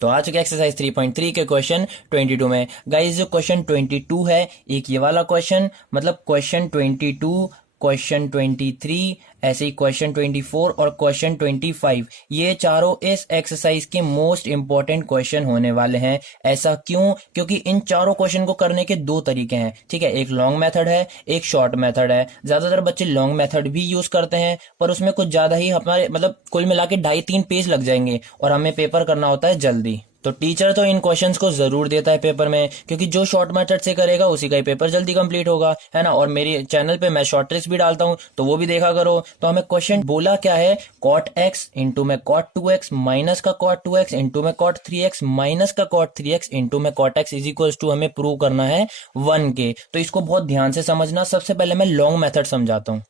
तो आ चुके एक्सरसाइज 3.3 के क्वेश्चन 22 में। गाइस जो क्वेश्चन 22 है, एक ये वाला क्वेश्चन, मतलब क्वेश्चन 22, क्वेश्चन 23, ऐसे ही क्वेश्चन 24 और क्वेश्चन 25, ये चारों इस एक्सरसाइज के मोस्ट इंपॉर्टेंट क्वेश्चन होने वाले हैं। ऐसा क्यों? क्योंकि इन चारों क्वेश्चन को करने के दो तरीके हैं, ठीक है। एक लॉन्ग मेथड है, एक शॉर्ट मेथड है। ज्यादातर बच्चे लॉन्ग मेथड भी यूज करते हैं, पर उसमें कुछ ज्यादा ही हमारे मतलब कुल मिला के 2.5-3 पेज लग जाएंगे और हमें पेपर करना होता है जल्दी। तो टीचर तो इन क्वेश्चंस को जरूर देता है पेपर में, क्योंकि जो शॉर्ट मेथड से करेगा उसी का ही पेपर जल्दी कंप्लीट होगा, है ना। और मेरे चैनल पे मैं शॉर्ट ट्रिक्स भी डालता हूँ, तो वो भी देखा करो। तो हमें क्वेश्चन बोला क्या है, कॉट एक्स इंटू में कॉट 2x माइनस का कॉट 2x इंटू में कॉट 3x माइनस का कॉट 3x इंटू में cot x is equals to हमें प्रूव करना है 1 के। तो इसको बहुत ध्यान से समझना। सबसे पहले मैं लॉन्ग मेथड समझाता हूँ,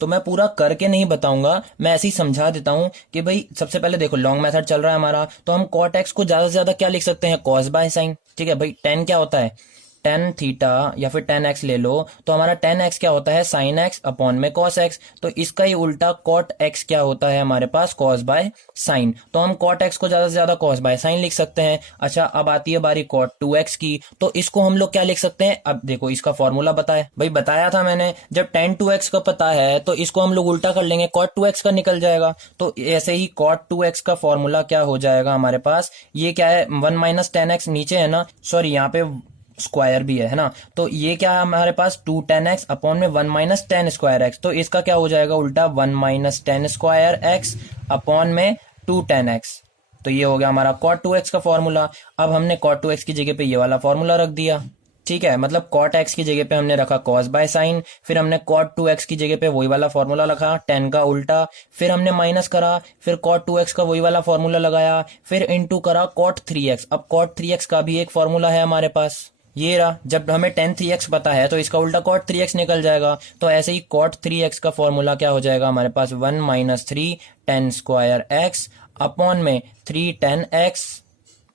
तो मैं पूरा करके नहीं बताऊंगा, मैं ऐसे ही समझा देता हूं कि भाई सबसे पहले देखो लॉन्ग मेथड चल रहा है हमारा, तो हम कॉट एक्स को ज्यादा से ज्यादा क्या लिख सकते हैं, कॉस बाय साइन, ठीक है भाई। टेन क्या होता है, टेन थीटा या फिर टेन एक्स ले लो, तो हमारा टेन एक्स क्या होता है, साइन एक्स अपॉन में कॉस एक्स। तो इसका ही उल्टा कॉट एक्स क्या होता है हमारे पास, कॉस बाय साइन। तो हम कॉट एक्स को ज्यादा से ज्यादा कॉस बाय साइन लिख सकते हैं। अच्छा, अब आती है बारी कॉट 2x की, तो इसको हम लोग क्या लिख सकते हैं। अब देखो इसका फॉर्मूला बताया था मैंने, जब टेन 2x का पता है तो इसको हम लोग उल्टा कर लेंगे, कॉट 2x का निकल जाएगा। तो ऐसे ही कॉट 2x का फॉर्मूला क्या हो जाएगा हमारे पास, ये क्या है, 1 माइनस 10x नीचे है ना, सॉरी यहाँ पे स्क्वायर भी है ना। तो ये क्या है हमारे पास, 2 10x अपॉन में 1 माइनस 10 स्क्वायर एक्स। तो इसका क्या हो जाएगा उल्टा, 1 माइनस 10 स्क्वायर एक्स अपॉन में 2 10x। तो ये हो गया हमारा cot 2x का फॉर्मूला। अब हमने cot 2x की जगह पे ये वाला फॉर्मूला रख दिया, ठीक है। मतलब cot x की जगह पे हमने रखा cos बाय साइन, फिर हमने cot 2x की जगह पे वही वाला फॉर्मूला रखा 10 का उल्टा, फिर हमने माइनस करा, फिर cot 2x का वही वाला फॉर्मूला लगाया, फिर इनटू करा cot 3x। अब cot 3x का भी एक फॉर्मूला है हमारे पास, ये रहा। जब हमें tan 3x पता है तो इसका उल्टा cot 3x निकल जाएगा। तो ऐसे ही cot 3x का फॉर्मूला क्या हो जाएगा हमारे पास, 1 माइनस 3 10 स्क्वायर एक्स अपॉन में 3 10 एक्स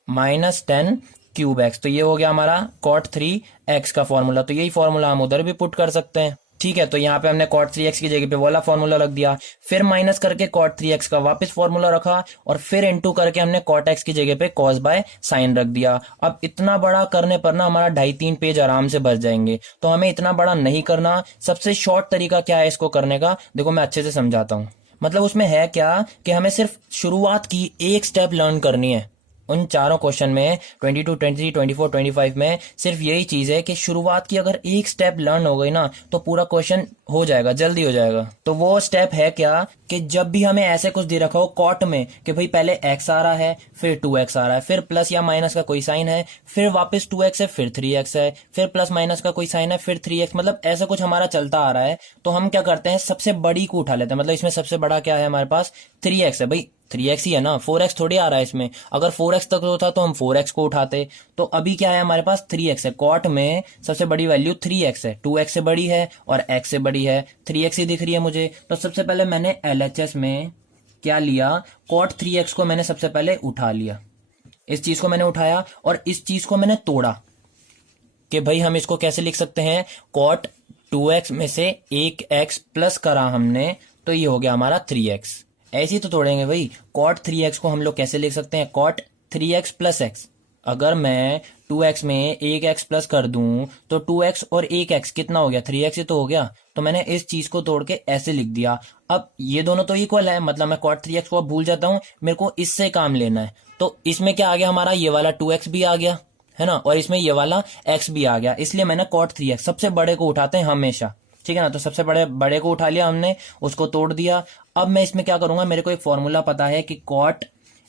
माइनस 10 क्यूब एक्स। तो ये हो गया हमारा cot 3x का फॉर्मूला। तो यही फॉर्मूला हम उधर भी पुट कर सकते हैं, ठीक है। तो यहाँ पे हमने cot 3x की जगह पे वाला फॉर्मूला रख दिया, फिर माइनस करके cot 3x का वापस फॉर्मूला रखा, और फिर इनटू करके हमने cot x की जगह पे cos बाय साइन रख दिया। अब इतना बड़ा करने पर ना हमारा 2.5-3 पेज आराम से भर जाएंगे, तो हमें इतना बड़ा नहीं करना। सबसे शॉर्ट तरीका क्या है इसको करने का, देखो मैं अच्छे से समझाता हूँ। मतलब उसमें है क्या कि हमें सिर्फ शुरुआत की एक स्टेप लर्न करनी है। उन चारों क्वेश्चन में 22, 23, 24, 25 में सिर्फ यही चीज है कि शुरुआत की अगर एक स्टेप लर्न हो गई ना तो पूरा क्वेश्चन हो जाएगा, जल्दी हो जाएगा। तो वो स्टेप है क्या कि जब भी हमें ऐसे कुछ दे रखा हो कॉट में कि भाई पहले x आ रहा है, फिर 2x आ रहा है, फिर प्लस या माइनस का कोई साइन है, फिर वापस 2x है, फिर 3x है, फिर प्लस माइनस का कोई साइन है, फिर 3x, मतलब ऐसा कुछ हमारा चलता आ रहा है, तो हम क्या करते हैं, सबसे बड़ी को उठा लेते हैं। मतलब इसमें सबसे बड़ा क्या है हमारे पास, 3x है भाई, 3x ही है ना, 4x थोड़ी आ रहा है इसमें। अगर 4x तक होता तो हम 4x को उठाते। तो अभी क्या है हमारे पास, 3x है। कॉट में सबसे बड़ी वैल्यू 3x है, 2x से बड़ी है और x से बड़ी है, 3x ही दिख रही है मुझे। तो सबसे पहले मैंने LHS में क्या लिया, cot 3x को मैंने सबसे पहले उठा लिया, इस चीज को मैंने उठाया और इस चीज को मैंने तोड़ा कि भाई हम इसको कैसे लिख सकते हैं, cot 2x में से एक x प्लस करा हमने, तो ये हो गया हमारा 3x। ऐसे ही तो तोड़ेंगे भाई। cot 3x को हम लोग कैसे लिख सकते हैं, cot 3x प्लस x। अगर मैं 2x में एक x प्लस कर दूं तो 2x और एक x कितना हो गया, 3x ही तो हो गया। तो मैंने इस चीज को तोड़ के ऐसे लिख दिया। अब ये दोनों तो इक्वल है, मतलब मैं cot 3x को अब भूल जाता हूं, मेरे को इससे काम लेना है। तो इसमें क्या आ गया हमारा, ये वाला 2x भी आ गया, है ना, और इसमें ये वाला x भी आ गया। इसलिए मैंने cot 3x, सबसे बड़े को उठाते हैं हमेशा, ठीक है ना। तो सबसे बड़े को उठा लिया हमने, उसको तोड़ दिया। अब मैं इसमें क्या करूंगा, मेरे को एक फॉर्मूला पता है कि कॉट,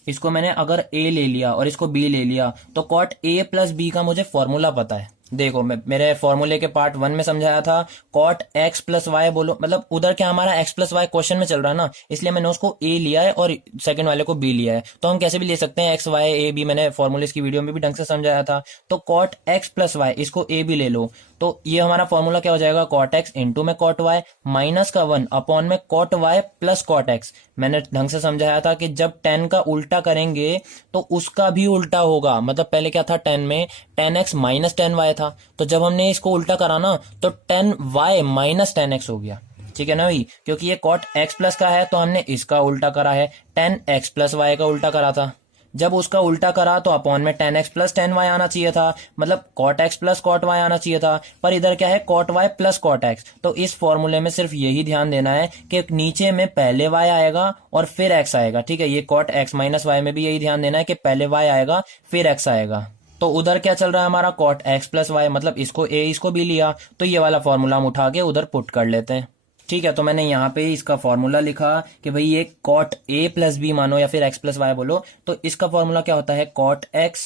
इसको मैंने अगर a ले लिया और इसको b ले लिया तो कॉट a प्लस b का मुझे फॉर्मूला पता है। देखो मैं मेरे फॉर्मूले के पार्ट 1 में समझाया था, कॉट x प्लस वाई बोलो, मतलब उधर क्या हमारा x प्लस वाई क्वेश्चन में चल रहा है ना, इसलिए मैंने उसको a लिया है और सेकंड वाले को b लिया है। तो हम कैसे भी ले सकते हैं x y a b, मैंने फॉर्मूले की वीडियो में भी ढंग से समझाया था। तो कॉट x प्लस वाई, इसको a भी ले लो, तो ये हमारा फॉर्मूला क्या हो जाएगा, कॉट x इंटू में कॉट y माइनस का 1 अपॉन में cot y plus cot x। मैंने ढंग से समझाया था कि जब 10 का उल्टा करेंगे तो उसका भी उल्टा होगा। मतलब पहले क्या था, 10 में 10x माइनस 10y था, तो जब हमने इसको उल्टा करा ना तो 10y माइनस 10x हो गया, ठीक है ना भाई। क्योंकि ये cot x प्लस का है तो हमने इसका उल्टा करा है, 10x प्लस y का उल्टा करा था। जब उसका उल्टा करा तो अपॉन में tan x plus tan y आना चाहिए था, मतलब cot x plus cot y आना चाहिए था, पर इधर क्या है cot y plus cot x। तो इस फॉर्मूले में सिर्फ यही ध्यान देना है कि नीचे में पहले y आएगा और फिर x आएगा, ठीक है। ये cot x माइनस y में भी यही ध्यान देना है कि पहले y आएगा फिर x आएगा। तो उधर क्या चल रहा है हमारा cot x प्लस y, मतलब इसको a इसको b लिया, तो ये वाला फॉर्मूला हम उठा के उधर पुट कर लेते हैं, ठीक है। तो मैंने यहाँ पे इसका फॉर्मूला लिखा कि भाई ये cot a प्लस b मानो या फिर x प्लस y बोलो, तो इसका फॉर्मूला क्या होता है cot x,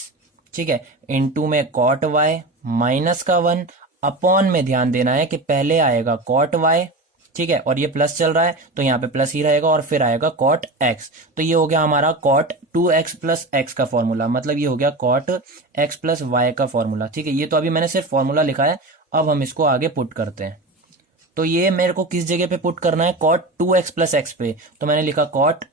ठीक है, इनटू में cot y माइनस का 1 अपॉन में ध्यान देना है कि पहले आएगा cot y, ठीक है, और ये प्लस चल रहा है तो यहाँ पे प्लस ही रहेगा और फिर आएगा cot x। तो ये हो गया हमारा cot 2x प्लस x का फॉर्मूला, मतलब ये हो गया cot x प्लस y का फॉर्मूला, ठीक है। ये तो अभी मैंने सिर्फ फॉर्मूला लिखा है, अब हम इसको आगे पुट करते हैं। तो ये मेरे को किस जगह पे पुट करना है, cot 2x प्लस x पे, तो मैंने लिखा cot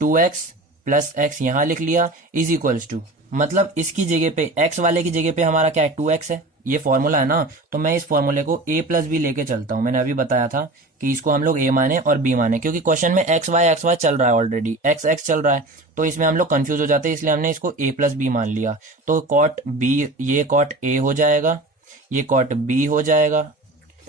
2x प्लस x यहां लिख लिया इज इक्वल्स टू, मतलब इसकी जगह पे x वाले की जगह पे हमारा क्या है 2x है, ये फॉर्मूला है ना। तो मैं इस फॉर्मूले को a प्लस बी लेके चलता हूं, मैंने अभी बताया था कि इसको हम लोग a माने और b माने, क्योंकि क्वेश्चन में x y चल रहा है ऑलरेडी, x चल रहा है, तो इसमें हम लोग कंफ्यूज हो जाते हैं, इसलिए हमने इसको a प्लस बी मान लिया। तो cot b, ये cot a हो जाएगा, ये cot b हो जाएगा,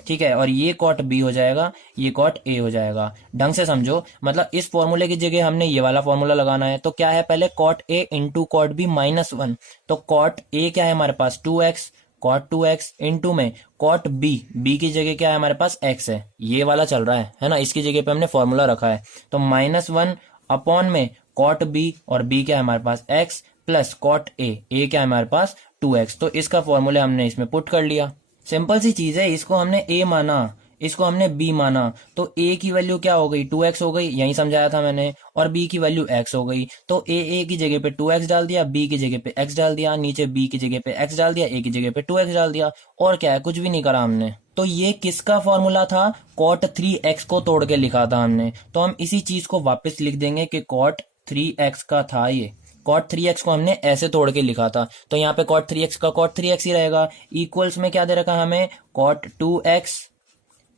ठीक है, और ये cot b हो जाएगा, ये cot a हो जाएगा। ढंग से समझो, मतलब इस फॉर्मूले की जगह हमने ये वाला फॉर्मूला लगाना है। तो क्या है, पहले cot a into cot b minus 1, तो cot a क्या है हमारे पास 2x, cot 2x इंटू में cot b की जगह क्या है हमारे पास x है, ये वाला चल रहा है ना, इसकी जगह पे हमने फॉर्मूला रखा है। तो माइनस 1 अपॉन में cot b, और b क्या है हमारे पास x, प्लस cot a क्या है हमारे पास 2x। तो इसका फॉर्मूला हमने इसमें पुट कर लिया। सिंपल सी चीज है, इसको हमने a माना, इसको हमने b माना, तो a की वैल्यू क्या हो गई 2x हो गई, यही समझाया था मैंने, और b की वैल्यू x हो गई। तो a की जगह पे 2x डाल दिया, b की जगह पे x डाल दिया, नीचे b की जगह पे x डाल दिया, a की जगह पे 2x डाल दिया, और क्या है, कुछ भी नहीं करा हमने। तो ये किसका फॉर्मूला था, cot 3x को तोड़ के लिखा था हमने। तो हम इसी चीज को वापस लिख देंगे कि cot 3x का था ये, cot 3x को हमने ऐसे तोड़ के लिखा था, तो यहाँ पे cot 3x का cot 3x ही रहेगा। इक्वल्स में क्या दे रखा है हमें, cot 2x,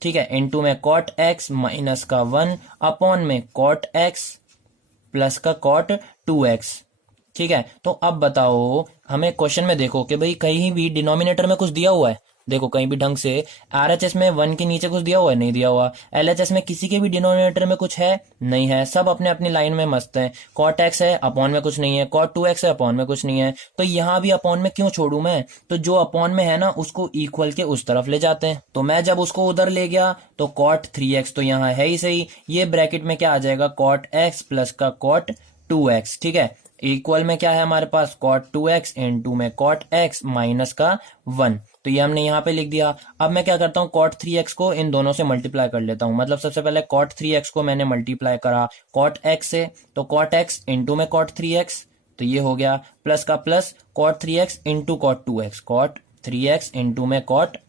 ठीक है, इनटू में cot x माइनस का 1 अपॉन में cot x प्लस का cot 2x, ठीक है। तो अब बताओ, हमें क्वेश्चन में देखो कि भाई कहीं भी डिनोमिनेटर में कुछ दिया हुआ है, देखो कहीं भी ढंग से, RHS में 1 के नीचे कुछ दिया हुआ है, नहीं दिया हुआ, LHS में किसी के भी डिनोमिनेटर में कुछ है, नहीं है, सब अपने अपनी लाइन में मस्त है। cot x है, अपॉन में कुछ नहीं है, cot 2x है, अपॉन में कुछ नहीं है, तो यहाँ भी अपॉन में क्यों छोड़ू मैं, तो जो अपॉन में है ना उसको इक्वल के उस तरफ ले जाते हैं। तो मैं जब उसको उधर ले गया तो cot 3x तो यहाँ है ही सही, ये ब्रैकेट में क्या आ जाएगा cot x प्लस का cot 2x, ठीक है, इक्वल में क्या है हमारे पास cot 2x इनटू में cot x माइनस का 1, तो ये हमने यहाँ पे लिख दिया। अब मैं क्या करता हूँ, cot 3x को इन दोनों से मल्टीप्लाई कर लेता हूँ, मतलब सबसे पहले cot 3x को मैंने मल्टीप्लाई करा cot x से, तो cot x इंटू में cot 3x, तो ये हो गया, प्लस का plus cot 3x into cot 2x, cot 3x into में cot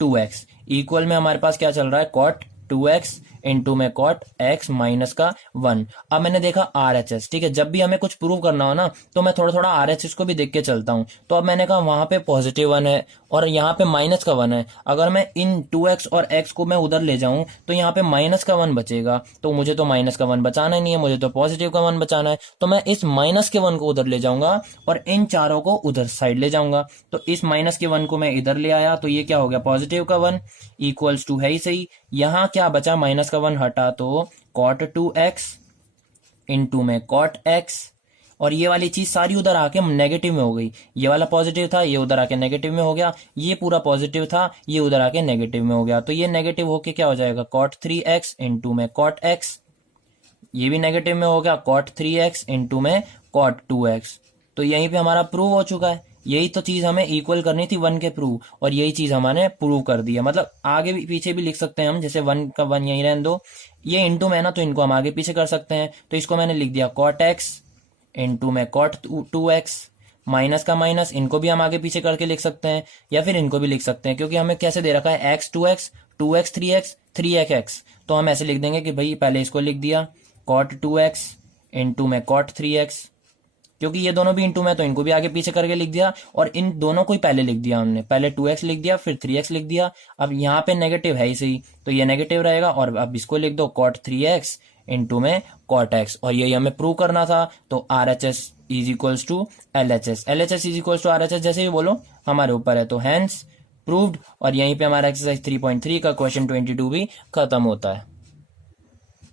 2x, इक्वल में हमारे पास क्या चल रहा है cot 2x इंटू में cot x माइनस का 1। अब मैंने देखा RHS, ठीक है, जब भी हमें कुछ प्रूव करना हो ना तो मैं थोड़ा थोड़ा RHS को भी देख के चलता हूँ। तो अब मैंने कहा वहां पे पॉजिटिव 1 है और यहाँ पे माइनस का 1 है, अगर मैं इन 2x और x को मैं उधर ले जाऊं तो यहाँ पे माइनस का 1 बचेगा, तो मुझे तो माइनस का 1 बचाना ही नहीं है, मुझे तो पॉजिटिव का 1 बचाना है। तो मैं इस माइनस के 1 को उधर ले जाऊंगा और इन चारों को उधर साइड ले जाऊंगा। तो इस माइनस के 1 को मैं इधर ले आया, तो ये क्या हो गया पॉजिटिव का 1 इक्वल्स टू है ही सही। यहाँ क्या बचा, माइनस का 1 हटा तो cot 2x इंटू में cot x, और ये वाली चीज सारी उधर आके नेगेटिव में हो गई, ये वाला पॉजिटिव था ये उधर आके नेगेटिव में हो गया, ये पूरा पॉजिटिव था ये उधर आके नेगेटिव में हो गया, तो ये नेगेटिव होके क्या हो जाएगा cot 3x इंटू में cot x, ये भी नेगेटिव में हो गया cot 3x इंटू में cot 2x। तो यहीं पे हमारा प्रूव हो चुका है, यही तो चीज हमें इक्वल करनी थी 1 के प्रूव, और यही चीज हमने प्रूव कर दी है। मतलब आगे भी पीछे भी लिख सकते हैं हम, जैसे 1 का 1 यहीं रहने दो, ये इंटू में ना तो इनको हम आगे पीछे कर सकते हैं। तो इसको मैंने लिख दिया cot x इंटू में cot 2x, माइनस का माइनस, इनको भी हम आगे पीछे करके लिख सकते हैं या फिर इनको भी लिख सकते हैं, क्योंकि हमें कैसे दे रखा है x 2x 2x 3x 3x, तो हम ऐसे लिख देंगे कि भाई पहले इसको लिख दिया cot 2x इंटू में cot 3x, क्योंकि ये दोनों भी इंटू में, तो इनको भी आगे पीछे करके लिख दिया, और इन दोनों को ही पहले लिख दिया हमने, पहले 2x लिख दिया फिर 3x लिख दिया। अब यहाँ पे नेगेटिव है ही सही, तो ये नेगेटिव रहेगा, और अब इसको लिख दो cot 3x इंटू में cot x, और यही हमें प्रूव करना था। तो RHS is equals to LHS, LHS is equals to RHS, जैसे भी बोलो हमारे ऊपर है, तो हैंस प्रूव्ड। और यहीं पे हमारा एक्सरसाइज 3.3 का क्वेश्चन 22 भी खत्म होता है।